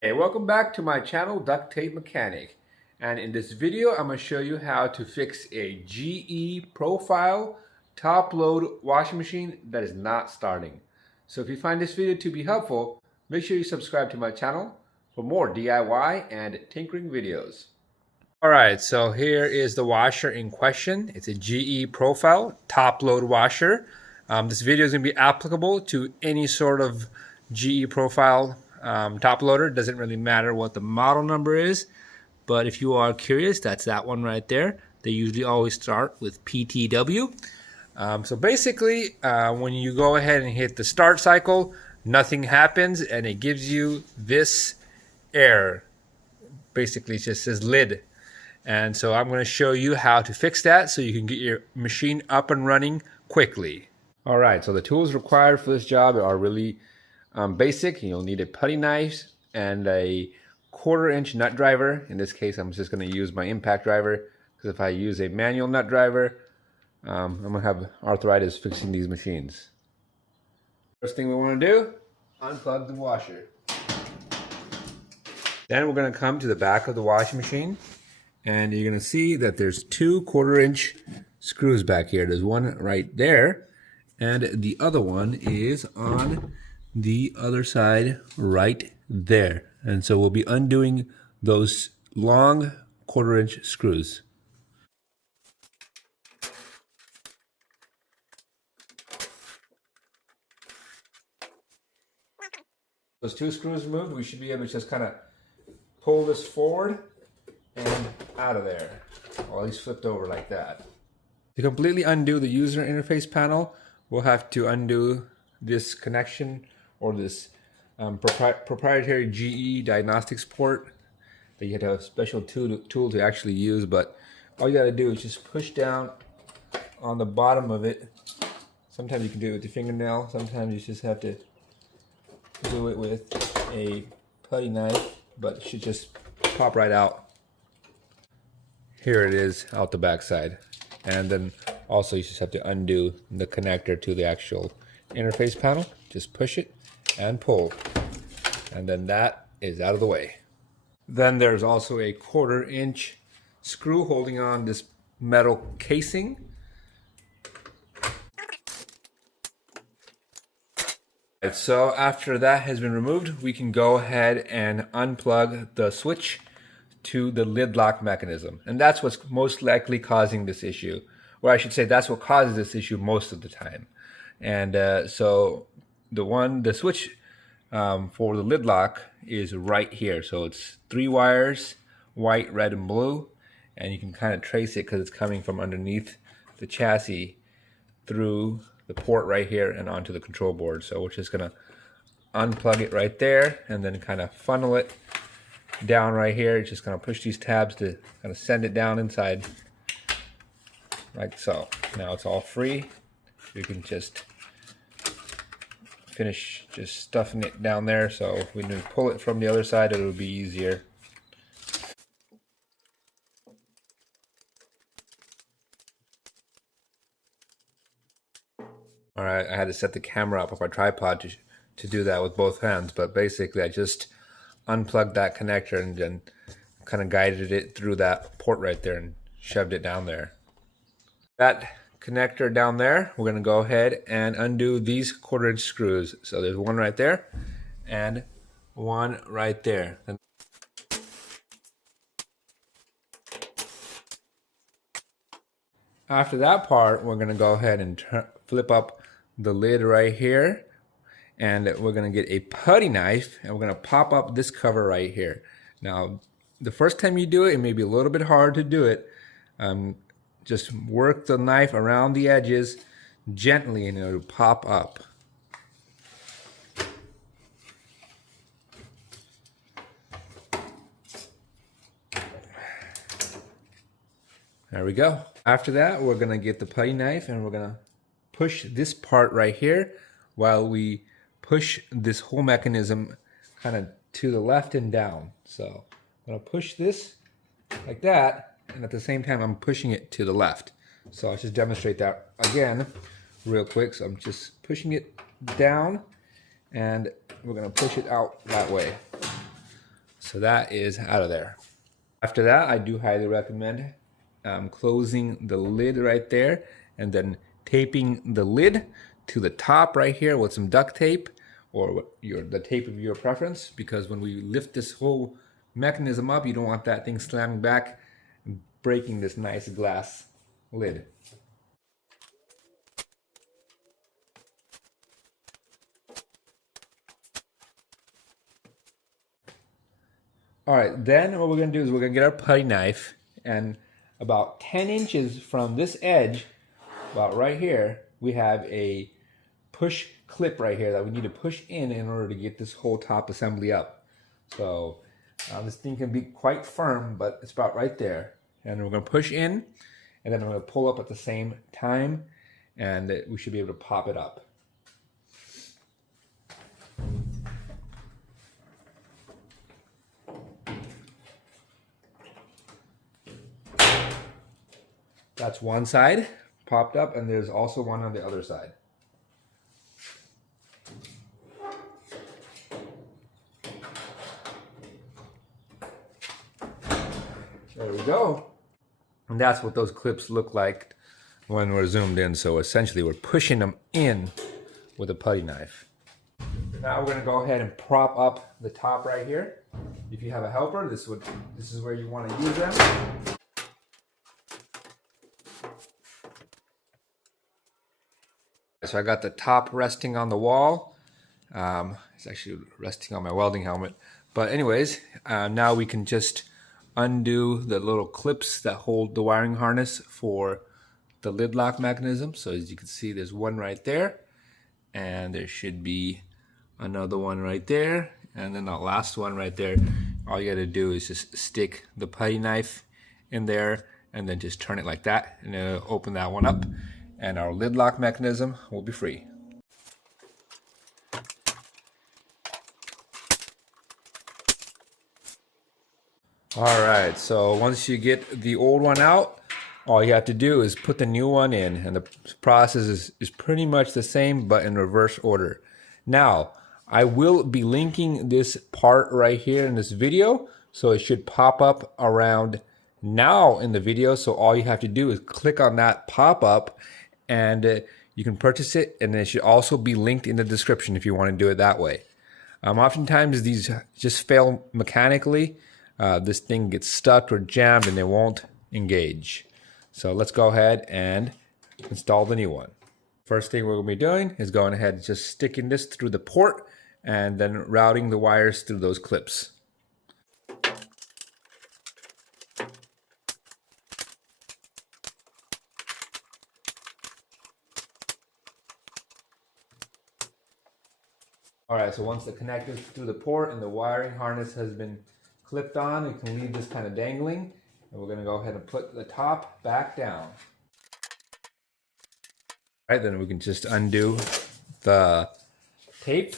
Hey, welcome back to my channel, Duct Tape Mechanic. And in this video, I'm going to show you how to fix a GE Profile top load washing machine that is not starting. So if you find this video to be helpful, make sure you subscribe to my channel for more DIY and tinkering videos. Alright, so here is the washer in question. It's a GE Profile top load washer. This video is going to be applicable to any sort of GE Profile top loader. Doesn't really matter what the model number is, but if you are curious, that's that one right there. They usually always start with PTW. So basically, when you go ahead and hit the start cycle, nothing happens and it gives you this error. Basically, it just says lid. And so I'm going to show you how to fix that so you can get your machine up and running quickly. All right, so the tools required for this job are really basic. You'll need a putty knife and a 1/4-inch nut driver. In this case, I'm just going to use my impact driver because if I use a manual nut driver, I'm going to have arthritis fixing these machines. First thing we want to do, unplug the washer. Then we're going to come to the back of the washing machine. And you're going to see that there's 2 1/4-inch screws back here. There's one right there, and the other one is on the other side right there. And so we'll be undoing those long 1/4-inch screws. Those 2 screws removed, we should be able to just kind of pull this forward and out of there, or at least flipped over like that. To completely undo the user interface panel, we'll have to undo this connection or this proprietary GE diagnostics port that you had to have a special tool to actually use, but all you got to do is just push down on the bottom of it. Sometimes you can do it with your fingernail, sometimes you just have to do it with a putty knife, but it should just pop right out. Here it is out the back side. And then also you just have to undo the connector to the actual interface panel. Just push it and pull. And then that is out of the way. Then there's also a 1/4-inch screw holding on this metal casing. So after that has been removed, we can go ahead and unplug the switch to the lid lock mechanism. And that's what's most likely causing this issue. Or I should say that's what causes this issue most of the time. And so the switch for the lid lock is right here. So it's 3 wires, white, red, and blue. And you can kind of trace it because it's coming from underneath the chassis through the port right here and onto the control board. So we're just going to unplug it right there and then kind of funnel it down right here. Just gonna push these tabs to kind of send it down inside like so. Now it's all free. You can just finish just stuffing it down there, so when we pull it from the other side it'll be easier. Alright, I had to set the camera up with my tripod to do that with both hands, but basically I just unplugged that connector and then kind of guided it through that port right there and shoved it down there. That connector down there, we're going to go ahead and undo these 1/4-inch screws. So there's one right there and one right there. After that part, we're going to go ahead and flip up the lid right here. And we're going to get a putty knife and we're going to pop up this cover right here. Now, the first time you do it, it may be a little bit hard to do it. Just work the knife around the edges gently and it'll pop up. There we go. After that, we're going to get the putty knife and we're going to push this part right here while we push this whole mechanism kind of to the left and down. So I'm going to push this like that, and at the same time I'm pushing it to the left. So I'll just demonstrate that again real quick. So I'm just pushing it down and we're going to push it out that way. So that is out of there. After that, I do highly recommend closing the lid right there and then taping the lid to the top right here with some duct tape or the tape of your preference, because when we lift this whole mechanism up, you don't want that thing slamming back and breaking this nice glass lid. All right, then what we're gonna do is we're gonna get our putty knife, and about 10 inches from this edge, about right here, we have a push clip right here that we need to push in order to get this whole top assembly up. So this thing can be quite firm, but it's about right there. And we're gonna push in, and then we're gonna pull up at the same time, and we should be able to pop it up. That's one side popped up, and there's also one on the other side. There we go. And that's what those clips look like when we're zoomed in. So essentially we're pushing them in with a putty knife. Now we're going to go ahead and prop up the top right here. If you have a helper, this is where you want to use them. So I got the top resting on the wall. It's actually resting on my welding helmet. But anyways, now we can just undo the little clips that hold the wiring harness for the lid lock mechanism. So as you can see, there's one right there, and there should be another one right there, and then the last one right there. All you got to do is just stick the putty knife in there and then just turn it like that, and it'll open that one up, and our lid lock mechanism will be free. All right, so once you get the old one out, all you have to do is put the new one in, and the process is pretty much the same, but in reverse order. Now, I will be linking this part right here in this video, so it should pop up around now in the video. So all you have to do is click on that pop-up, and you can purchase it, and it should also be linked in the description if you want to do it that way. Oftentimes these just fail mechanically. This thing gets stuck or jammed and it won't engage. So let's go ahead and install the new one. First thing we're going to be doing is going ahead and just sticking this through the port and then routing the wires through those clips. Alright, so once the connector's through the port and the wiring harness has been clipped on, we can leave this kind of dangling, and we're going to go ahead and put the top back down. Alright, then we can just undo the tape.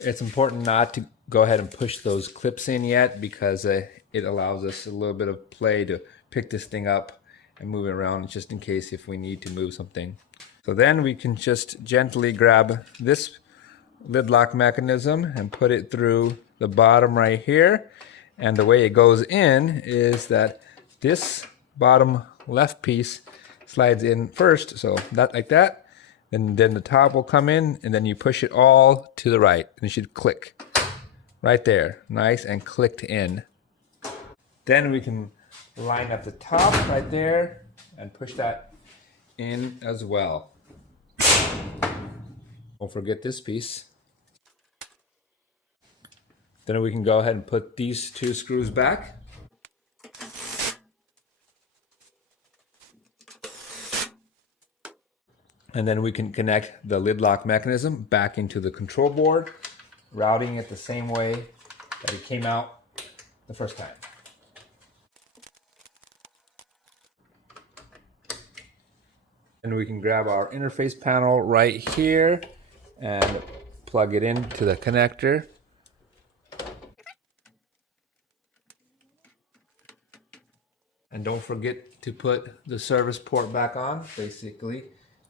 It's important not to go ahead and push those clips in yet, because it allows us a little bit of play to pick this thing up and move it around just in case if we need to move something. So then we can just gently grab this lid lock mechanism and put it through the bottom right here. And the way it goes in is that this bottom left piece slides in first, so that like that, and then the top will come in, and then you push it all to the right, and it should click right there, nice and clicked in. Then we can line up the top right there and push that in as well. Don't forget this piece. Then we can go ahead and put these two screws back. And then we can connect the lid lock mechanism back into the control board, routing it the same way that it came out the first time. And we can grab our interface panel right here and plug it into the connector. And don't forget to put the service port back on. Basically,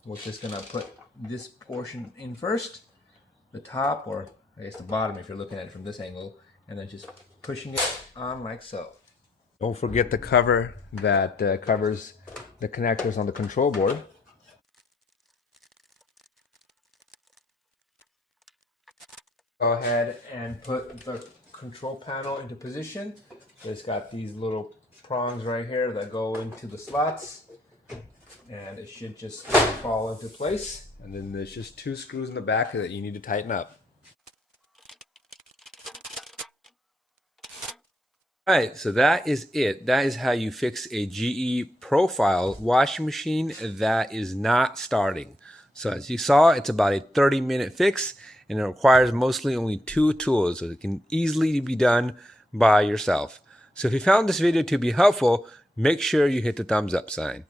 we're just gonna put this portion in first, the top, or I guess the bottom if you're looking at it from this angle, and then just pushing it on like so. Don't forget the cover that covers the connectors on the control board. Go ahead and put the control panel into position. So it's got these little prongs right here that go into the slots, and it should just fall into place. And then there's just 2 screws in the back that you need to tighten up. Alright, so that is it. That is how you fix a GE Profile washing machine that is not starting. So as you saw, it's about a 30-minute fix, and it requires mostly only 2 tools, so it can easily be done by yourself. So if you found this video to be helpful, make sure you hit the thumbs up sign.